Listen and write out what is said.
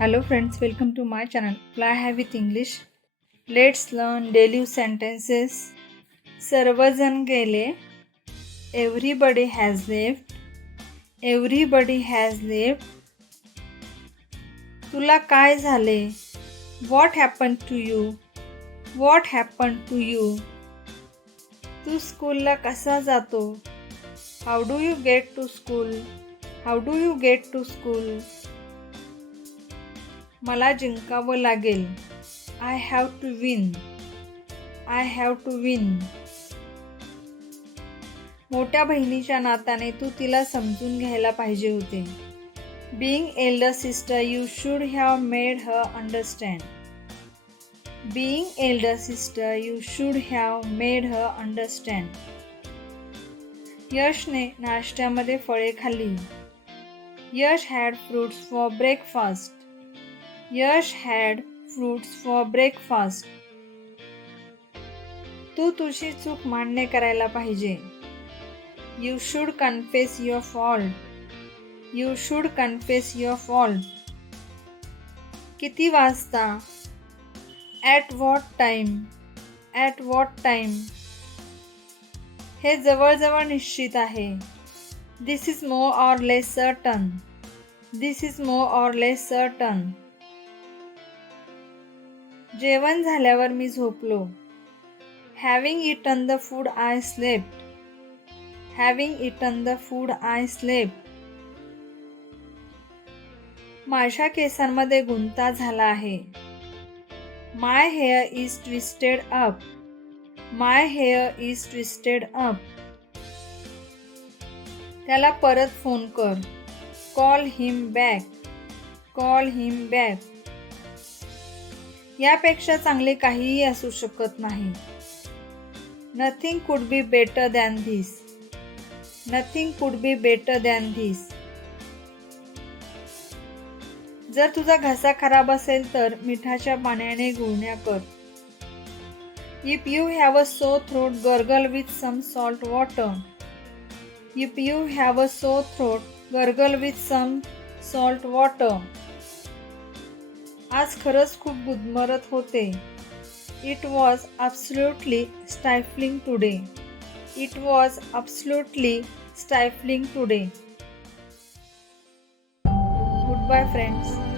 Hello friends, welcome to my channel Fly High with English. Let's learn daily sentences. सर्वजण गेले. Everybody has left. Everybody has left. तुला काय झाले? What happened to you? What happened to you? तू स्कूलला कसा जातो? How do you get to school? How do you get to school? मला जिंकावं लागेल. I have to win. I have to win. मोठ्या बहिणीच्या नात्याने तू तिला समजून घ्यायला पाहिजे होते. Being elder sister, you should have made her understand. Being elder sister, you should have made her understand. यशने नाश्त्यामध्ये फळे खाल्ली. यश had fruits for breakfast. Yash had fruits for breakfast. तू तुझी चूक मान्य करायला पाहिजे. You should confess your fault. You should confess your fault. किती वाजता? At what time? At what time? हे जवळजवळ निश्चित आहे. This is more or less certain. This is more or less certain. जेवण झाल्यावर मी झोपलो. Having eaten the food I slept. Having eaten the food I slept. माझ्या केसांमध्ये गुंता झाला आहे. My hair is twisted up. My hair is twisted up. त्याला परत phone कर. Call him back. Call him back. यापेक्षा चांगले काहीही असू शकत नाही. Nothing could be better than this. Nothing could be better than this. जर तुझा घसा खराब असेल तर मिठाच्या पाण्याने गुळण्या कर. If you have a sore throat, gargle with some salt water. If you have a sore throat, gargle with some salt water. आज खरंच खूप गुदमरत होते. It was absolutely stifling today. It was absolutely stifling today. Goodbye friends.